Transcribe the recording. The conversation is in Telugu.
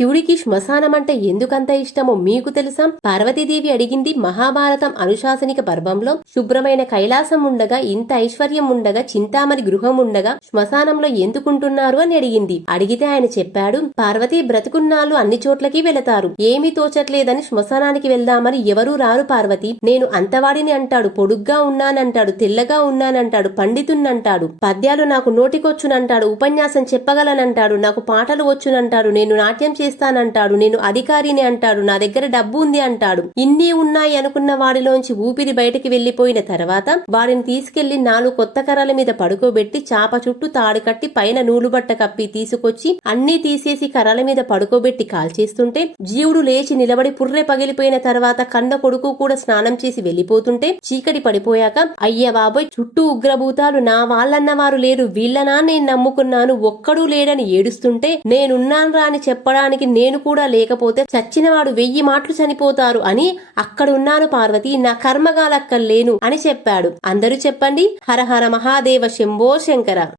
శివుడికి శ్మశానం అంటే ఎందుకంత ఇష్టమో మీకు తెలుసా? పార్వతీదేవి అడిగింది మహాభారతం అనుశాసనిక పర్వంలో శుభ్రమైన కైలాసం ఉండగా ఇంత ఐశ్వర్యం ఉండగా చింతామణి గృహం ఉండగా శ్మశానంలో ఎందుకుంటున్నారు అని అడిగింది. అడిగితే ఆయన చెప్పాడు పార్వతి బ్రతుకున్నాళ్ళు అన్ని చోట్లకి వెళతారు. ఏమీ తోచట్లేదని శ్మశానానికి వెళ్దామని ఎవరూ రారు పార్వతి. నేను అంతవాడిని అంటాడు పొడుగ్గా ఉన్నానంటాడు తెల్లగా ఉన్నానంటాడు పండితున్నంటాడు. పద్యాలు నాకు నోటికొచ్చునంటాడు ఉపన్యాసం చెప్పగలనంటాడు నాకు పాటలు వచ్చునంటాడు. నేను నాట్యం చేస్తానంటాడు. నేను అధికారిని అంటాడు. నా దగ్గర డబ్బు ఉంది అంటాడు. ఇన్ని ఉన్నాయి అనుకున్న వాడిలోంచి ఊపిరి బయటికి వెళ్ళిపోయిన తర్వాత వాడిని తీసుకెళ్ళి నాలుగు కొత్త కర్రల మీద పడుకోబెట్టి చాప చుట్టూ తాడు కట్టి పైన నూలుబట్ట కప్పి తీసుకొచ్చి అన్ని తీసేసి కర్రల మీద పడుకోబెట్టి కాల్చేస్తుంటే జీవుడు లేచి నిలబడి పుర్రె పగిలిపోయిన తర్వాత కన్న కొడుకు కూడా స్నానం చేసి వెళ్ళిపోతుంటే చీకటి పడిపోయాక అయ్య బాబోయ్ చుట్టూ ఉగ్రభూతాలు నా వాళ్ళన్న వారు లేరు. వీళ్ళనా నేను నమ్ముకున్నాను. ఒక్కడూ లేడని ఏడుస్తుంటే నేనున్నాను రా అని చెప్పడానికి నేను కూడా లేకపోతే చచ్చినవాడు వెయ్యి మాటలు చనిపోతారు అని అక్కడున్నాను పార్వతి నా కర్మగాలక్కర్లేను అని చెప్పాడు. అందరూ చెప్పండి హర హర మహాదేవ శంభో శంకర.